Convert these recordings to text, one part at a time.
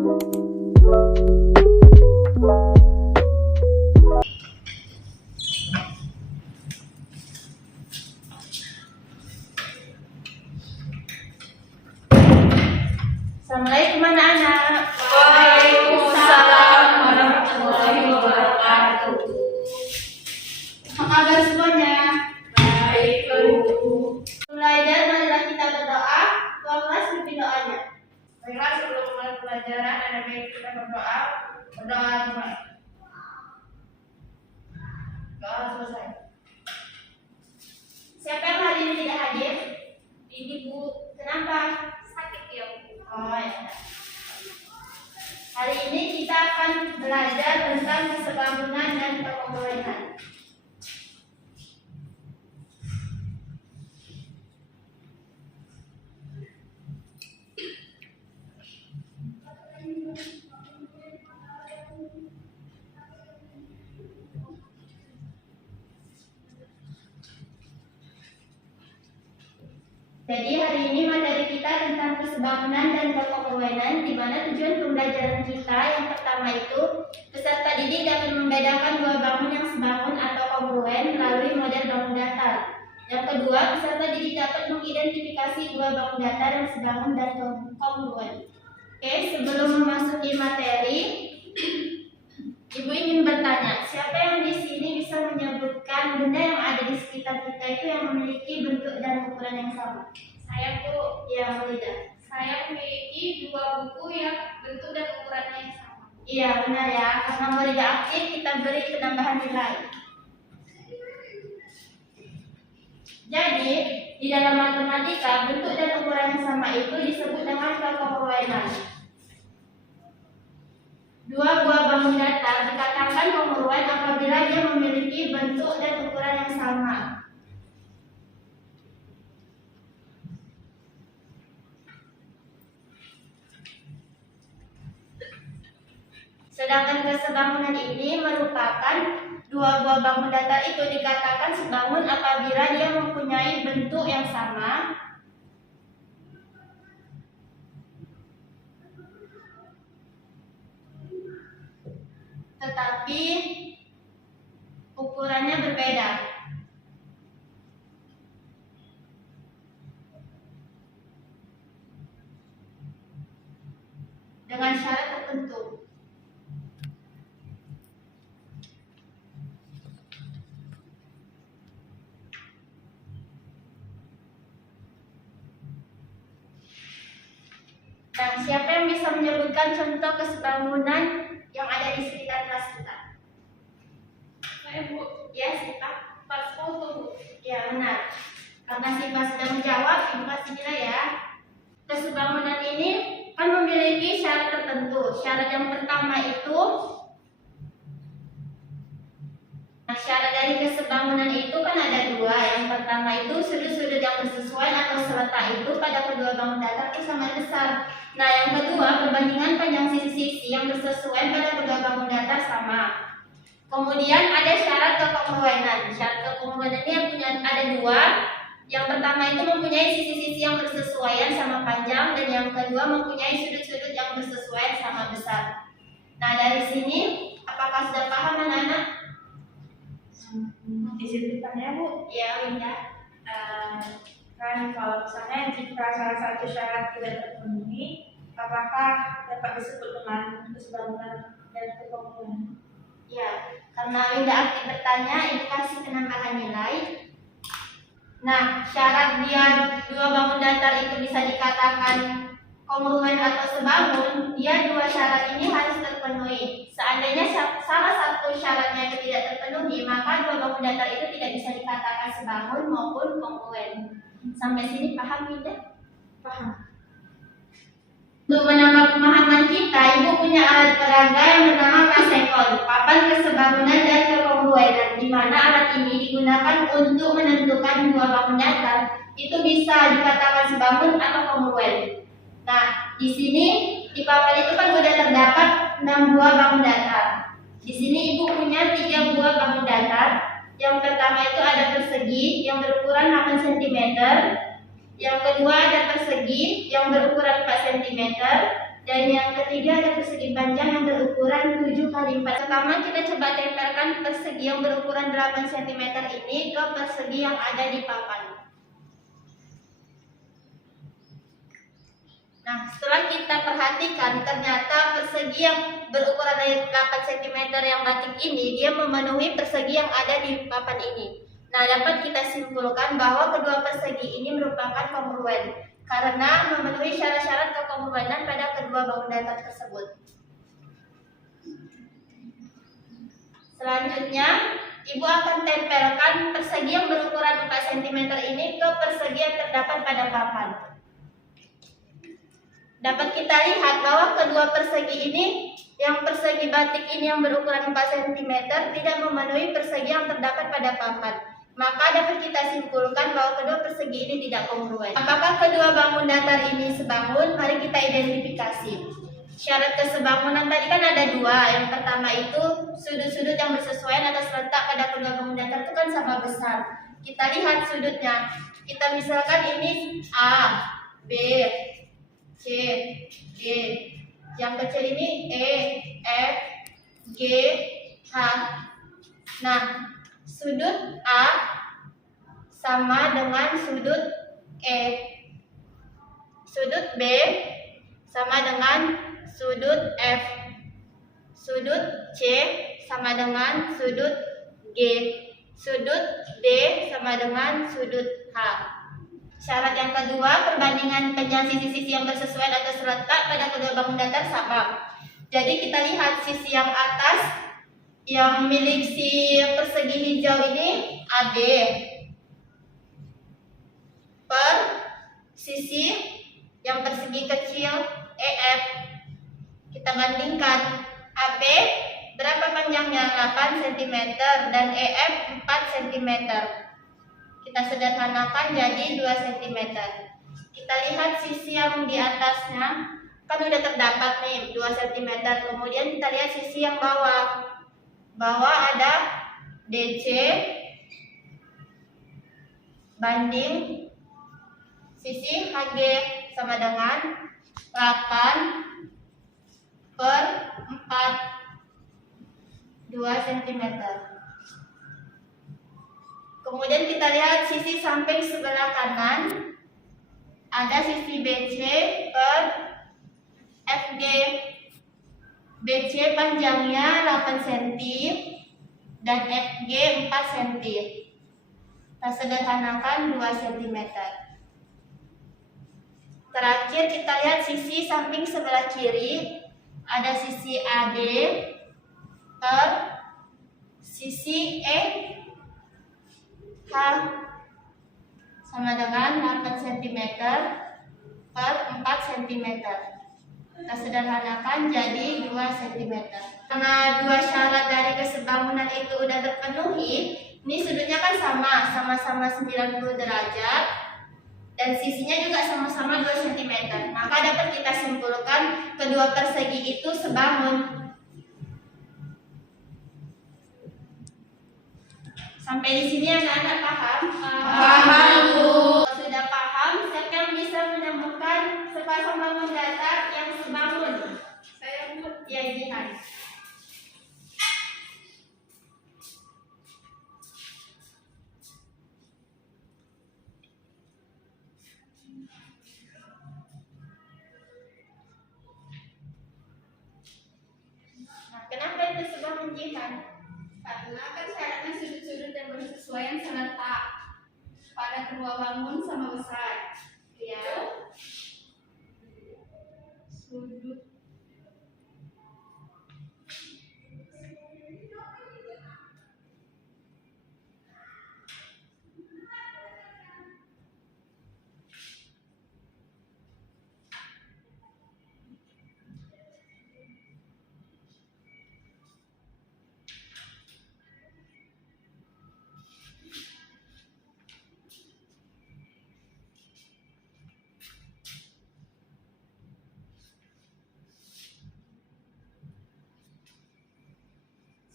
Assalamualaikum anak-anak. Waalaikumsalam warahmatullahi wabarakatuh. Apa kabar semuanya? Baik, Bu. Belajar marilah kita berdoa. Tua kelas pimpin doanya. Baiklah, sebelum mulai pelajaran, ada baik kita berdoa. Berdoa dimulai. Doa selesai. Siapa yang hari ini tidak hadir? Ini Bu. Kenapa? Sakit ya, Bu. Oh ya. Hari ini kita akan belajar tentang kesebangunan dan kekompakan. Jadi hari ini materi kita tentang kesebangunan dan kekompakan, di mana tujuan pembelajaran kita yang pertama itu peserta didik dapat membedakan dua bangun yang sebangun atau kongruen melalui model bangun datar. Yang kedua, peserta didik dapat mengidentifikasi dua bangun datar yang sebangun dan kongruen. Oke, sebelum memasuki materi, Ibu ingin bertanya, siapa yang di sini bisa menyebutkan benda yang ada di sekitar kita itu yang memiliki bentuk dan ukuran yang sama? Saya, Bu. Iya, tidak. Saya memiliki dua buku yang bentuk dan ukurannya yang sama. Iya, benar ya. Karena murid aktif, kita beri penambahan nilai. Jadi, di dalam matematika, bentuk dan ukuran yang sama itu disebut dengan kekompakan. Dua buah bangun datar dikatakan kongruen apabila dia memiliki bentuk dan ukuran yang sama. Sedangkan kesebangunan ini merupakan dua buah bangun datar itu dikatakan sebangun apabila dia mempunyai bentuk yang sama, tetapi ukurannya berbeda. Dengan syarat tertentu. Dan siapa yang bisa menyebutkan contoh kesebangunan yang ada di sekitar kelas kita? Saya, Bu. Ya, Sipa. Pas foto, Bu. Ya, benar. Karena Sipa sudah menjawab, Ibu kasih nilai ya. Kesebangunan ini kan memiliki syarat tertentu. Syarat yang pertama itu, syarat dari kesebangunan itu kan ada dua. Yang pertama itu sudut-sudut yang bersesuaian atau serta itu pada kedua bangun datar itu sama besar. Nah, yang kedua, perbandingan panjang sisi-sisi yang bersesuaian pada kedua bangun datar sama. Kemudian ada syarat kekonkruenan. Syarat kekonkruenan ini ada dua. Yang pertama itu mempunyai sisi-sisi yang bersesuaian sama panjang, dan yang kedua mempunyai sudut-sudut yang bersesuaian sama besar. Nah, dari sini apakah sudah paham anak-anak? Izin bertanya, Bu. Ya, Winda. Kan kalau misalnya jika salah satu syarat tidak terpenuhi, apakah dapat disebut dengan kesebangunan dan kekompakan? Ya, karena Winda aktif bertanya, Ibu kasih penambahan nilai. Nah, syarat dia dua bangun datar itu bisa dikatakan kongruen atau sebangun, dia dua syarat ini harus terpenuhi. Seandainya salah satu syaratnya itu tidak terpenuhi, maka dua bangun datar itu tidak bisa dikatakan sebangun maupun kongruen. Sampai sini paham tidak? Paham. Untuk menambah pemahaman kita, Ibu punya alat peraga yang bernama pasekon, papan kesebangunan dan kekonkruenan, di mana alat ini digunakan untuk menentukan dua bangun datar itu bisa dikatakan sebangun atau kongruen. Nah, di sini di papan itu kan sudah terdapat 6 buah bangun datar. Di sini Ibu punya 3 buah bangun datar. Yang pertama itu ada persegi yang berukuran 8 cm. Yang kedua ada persegi yang berukuran 4 cm. Dan yang ketiga ada persegi panjang yang berukuran 7 kali 4. Pertama kita coba tempelkan persegi yang berukuran 8 cm ini ke persegi yang ada di papan. Nah, setelah kita perhatikan, ternyata persegi yang berukuran 8 cm yang batik ini, dia memenuhi persegi yang ada di papan ini. Nah, dapat kita simpulkan bahwa kedua persegi ini merupakan kongruen, karena memenuhi syarat-syarat kekongruenan pada kedua bangun datar tersebut. Selanjutnya, Ibu akan tempelkan persegi yang berukuran 4 cm ini ke persegi yang terdapat pada papan. Dapat kita lihat bahwa kedua persegi ini, yang persegi batik ini yang berukuran 4 cm tidak memenuhi persegi yang terdapat pada papan. Maka dapat kita simpulkan bahwa kedua persegi ini tidak kongruen. Apakah kedua bangun datar ini sebangun? Mari kita identifikasi. Syarat kesebangunan tadi kan ada dua. Yang pertama itu sudut-sudut yang bersesuaian atau letak pada kedua bangun datar itu kan sama besar. Kita lihat sudutnya. Kita misalkan ini A, B, C, D. Yang kecil ini E, F, G, H. Nah, sudut A sama dengan sudut E. Sudut B sama dengan sudut F. Sudut C sama dengan sudut G. Sudut D sama dengan sudut H. Syarat yang kedua, perbandingan panjang sisi-sisi yang bersesuaian atau seletak pada kedua bangun datar sama. Jadi kita lihat sisi yang atas yang milik si persegi hijau ini AB per sisi yang persegi kecil EF. Kita bandingkan, AB berapa panjangnya? 8 cm dan EF 4 cm. Kita sederhanakan jadi 2 cm. Kita lihat sisi yang di atasnya kan udah terdapat nih 2 cm. Kemudian kita lihat sisi yang bawah. Bawah ada DC banding sisi HG sama dengan 8 per 4, 2 cm. Kemudian kita lihat sisi samping sebelah kanan, ada sisi BC per FG. BC panjangnya 8 cm dan FG 4 cm. Kita sederhanakan 2 cm. Terakhir kita lihat sisi samping sebelah kiri, ada sisi AD per sisi H sama dengan 8 cm per 4 cm. Kita sederhanakan jadi 2 cm. Karena dua syarat dari kesebangunan itu udah terpenuhi, ini sudutnya kan sama-sama 90 derajat dan sisinya juga sama-sama 2 cm. Maka dapat kita simpulkan kedua persegi itu sebangun. Sampai di sini anak-anak paham? Paham, Bu. Kalau sudah paham, siapa yang bisa menemukan sepasang bangun datar yang sebangun? Saya Bu. Ya, Jihan. Nah, kenapa itu sebangun, Jihan? Karena kan syaratnya sudut-sudut yang bersesuaian seletak pada kedua bangun sama besar. Ya. Sudut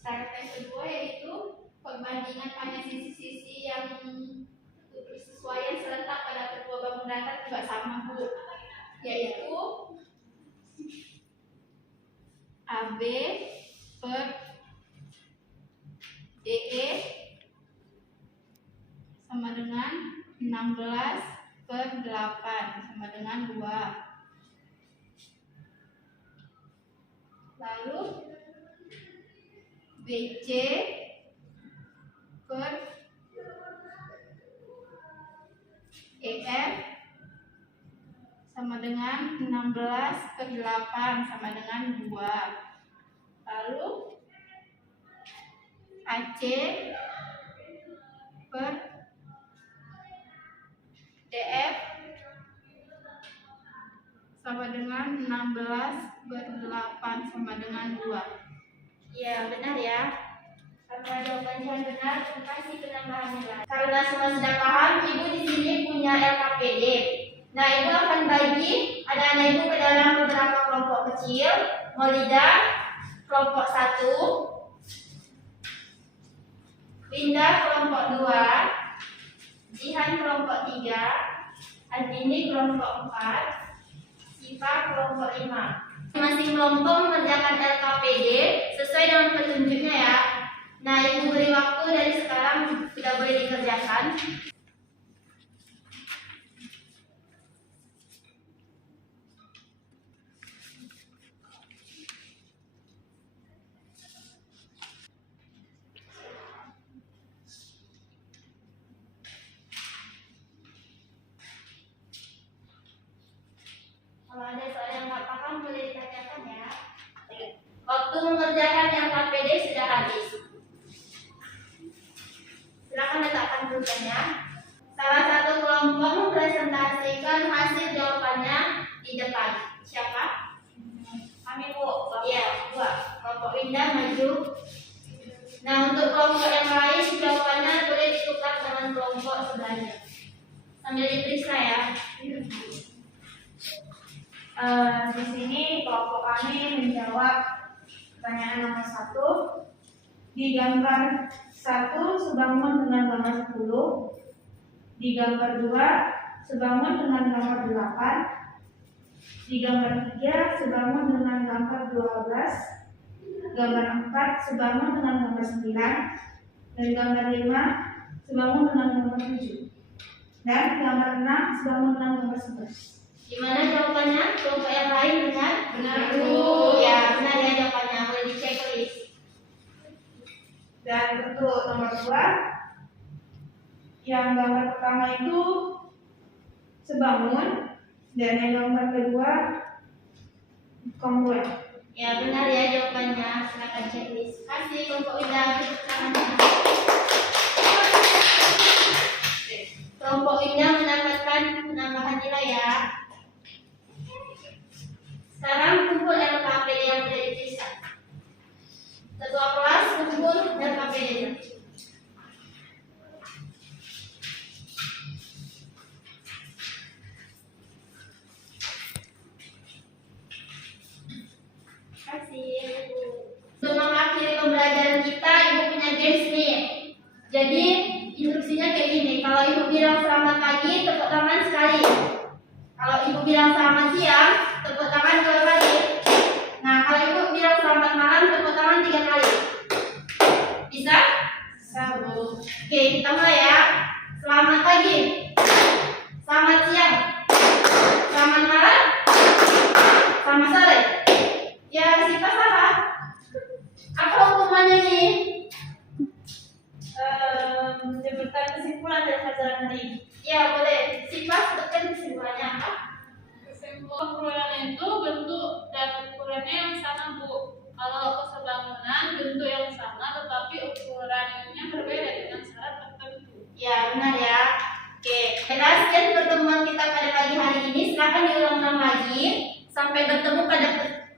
syarat yang kedua yaitu perbandingan panjang sisi-sisi yang bersesuaian seletak pada kedua bangun datar juga sama, Bu. Yaitu AB per DE sama dengan 16 per 8 sama dengan 2. Lalu BC per EF sama dengan 16 per 8 sama dengan 2. Lalu AC per DF sama dengan 16 per 8 sama dengan 2. Ya, benar ya. Karena jawaban yang benar, kasih penambahan nilai. Karena semua sudah paham, ibu di sini punya LKPD. Nah, ibu akan bagi anak-anak ibu ke dalam beberapa kelompok kecil. Maulida kelompok 1, Winda kelompok 2, Jihan kelompok 3, Andini kelompok 4, Siva kelompok 5. Masing kelompok mengerjakan LKPD sesuai dengan petunjuknya ya. Nah, ibu beri waktu dari sekarang sudah boleh dikerjakan. Kalau ada soal yang nggak paham boleh ditanyakan ya. Waktu mengerjakan LKPD sudah habis. Silakan letakkan pulpennya. Salah satu kelompok mempresentasikan hasil jawabannya di depan. Siapa? Kami Bu. Iya, dua. Kelompok Winda maju. Nah, untuk kelompok yang lain jawabannya boleh ditukar dengan kelompok sebelahnya. Sambil diperiksa ya. Di sini kelompok kami menjawab pertanyaan nomor 1. Di gambar 1 sebangun dengan gambar 10. Di gambar 2 sebangun dengan gambar 8. Di gambar 3 sebangun dengan gambar 12. Gambar 4 sebangun dengan gambar 9. Dan gambar 5 sebangun dengan gambar 7. Dan gambar 6 sebangun dengan gambar 11. Gimana jawabannya? Kelompok yang lain benar? Benar, Bu. Ya, benar ya jawabannya. Boleh dicek list. Dan untuk nomor 2, yang gambar pertama itu sebangun dan yang gambar kedua komponen. Ya, benar ya jawabannya. Silakan cek list. Kasih kelompok Winda tepuk tangannya. Kelompok Winda mendapatkan penambahan nilai ya. Sekarang kumpul LKPD yang sudah diperiksa. Ketua kelas kumpul LKPD-nya. Kasih. Untuk mengakhiri pembelajaran kita, ibu punya games nih. Jadi instruksinya kayak gini. Kalau ibu bilang selamat pagi, tepuk tangan sekali. Kalau ibu bilang selamat siang, tepuk tangan 2 kali. Nah, kalau ibu bilang selamat malam, tepuk tangan 3 kali. Bisa? Bisa, Bu. Oke, kita mulai ya. Selamat pagi. Selamat siang. Selamat malam. Selamat sore. Ya, Siva salah. Apa hukumannya nih? Menyebutkan kesimpulan dari pelajaran hari ini. Ya, boleh. Siva sebutkan kesimpulannya apa? Kesimpulan itu bentuk dan ukurannya yang sama, Bu. Kalau kesebangunan bentuk yang sama tetapi ukurannya berbeda dengan syarat tertentu. Ya, benar ya. Oke, sekian pertemuan kita pada pagi hari ini. Silakan diulang-ulang lagi. Sampai bertemu pada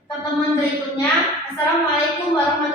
pertemuan berikutnya. Assalamualaikum warahmatullahi wabarakatuh.